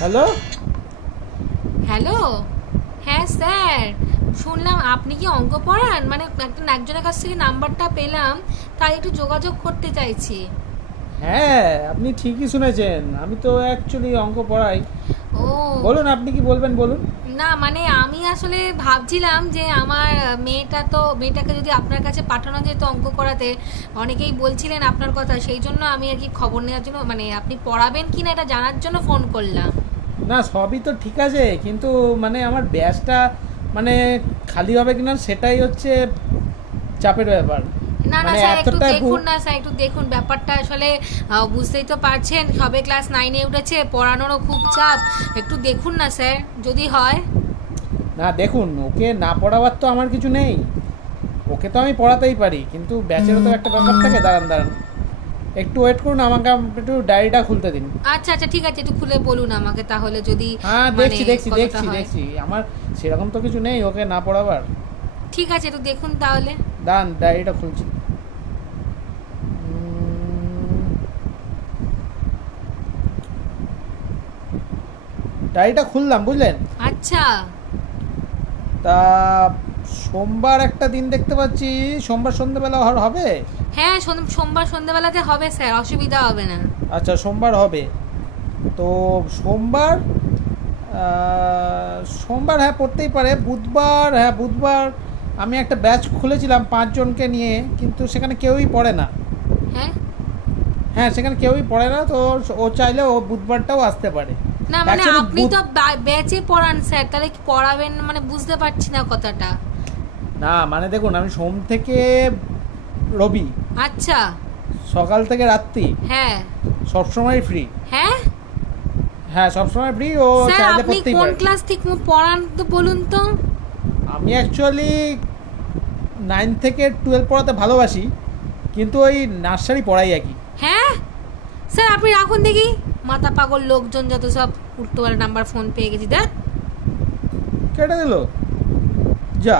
Hello. Hello. হ্যাঁ sir, শুনলাম আপনি কি অঙ্ক পড়ান, মানে একজনের কাছ থেকে নাম্বারটা পেলাম, তাই একটু যোগাযোগ করতে চাইছি। হ্যাঁ, আপনি ঠিকই শুনেছেন, আমি তো অ্যাকচুয়ালি অঙ্ক পড়াই। ও, বলুন, আপনি কি বলবেন বলুন। না মানে আমি আসলে ভাবছিলাম যে আমার মেয়েটাকে যদি আপনার কাছে পাঠানো যেত অঙ্ক করাতে। অনেকেই বলছিলেন আপনার কথা, সেই জন্য আমি আর কি খবর নেওয়ার জন্য, মানে আপনি পড়াবেন কি না এটা জানার জন্য ফোন করলাম। না, সবই তো ঠিক আছে, কিন্তু মানে আমার ব্যাচটা মানে খালি হবে কিনা সেটাই হচ্ছে চাপের ব্যাপার। না না মানে স্যার, একটু এতটা দেখুন না স্যার, একটু দেখুন ব্যাপারটা আসলে। বুঝতেই তো পারছেন, সবে ক্লাস 9-এ উঠেছে, পড়ানোরও খুব চাপ। একটু দেখুন না স্যার, যদি হয়। না দেখুন, ওকে না পড়াবার তো আমার কিছু নেই। ওকে তো আমি পড়াতেই পারি, কিন্তু ব্যাচেরও তো একটা ব্যাপার থাকে। দাঁড়ান দাঁড়ান, একটু ওয়েট করুন, আমাকে একটু ডায়েরিটা খুলতে দিন। আচ্ছা আচ্ছা, ঠিক আছে, একটু খুলে বলুন আমাকে তাহলে, যদি হ্যাঁ, মানে দেখছি দেখছি কতটা দেখছি হয়। দেখছি আমার সেরকম তো কিছু নেই ওকে না পড়াবার। ঠিক আছে, একটু দেখুন তাহলে। দাঁড়ান, ডায়েরিটা খুলছি। উম, ডায়েরিটা খুললাম, বুঝলেন। আচ্ছা। তা সোমবার একটা দিন দেখতে পাচ্ছি, সোমবার সন্ধ্যেবেলা হবে। হ্যাঁ, সোমবার সন্ধ্যাবেলাতে হবে স্যার, অসুবিধা হবে না। আচ্ছা, সোমবার হবে। তো সোমবার, সোমবার হ্যাঁ পড়তেই পারে। বুধবার, হ্যাঁ বুধবার আমি একটা ব্যাচ খুলেছিলাম 5 জনকে নিয়ে, কিন্তু সেখানে কেউই পড়ে না। হ্যাঁ। হ্যাঁ, সেখানে কেউই পড়ে না, তো ও চাইলে ও বুধবারটাও আসতে পারে। না মানে অ্যাকচুয়ালি আপনি তো ব্যাচে পড়ান স্যার, তাহলে কি পড়াবেন মানে বুঝতে পারছি না কথাটা। না মানে দেখুন, আমি সোম থেকে রবি আচ্ছা। সকাল থেকে রাত্রি হ্যাঁ। সবসময় ফ্রি। হ্যাঁ হ্যাঁ, সবসময় ফ্রি, ও স্যার, চাইলে আপনি পড়তেই কোন পারে। ক্লাস থেকে পড়ান তো বলুন তো। আমি অ্যাকচুয়ালি 9 থেকে 12 পড়াতে ভালোবাসি, কিন্তু ওই নার্সারি পড়াই আর কি। হ্যাঁ স্যার, আপনি রাখুন দেখি। মাথা পাগল লোকজন যত সব উল্টো নাম্বার ফোন পেয়ে গেছি, দেখ। কেটে দিল, যা।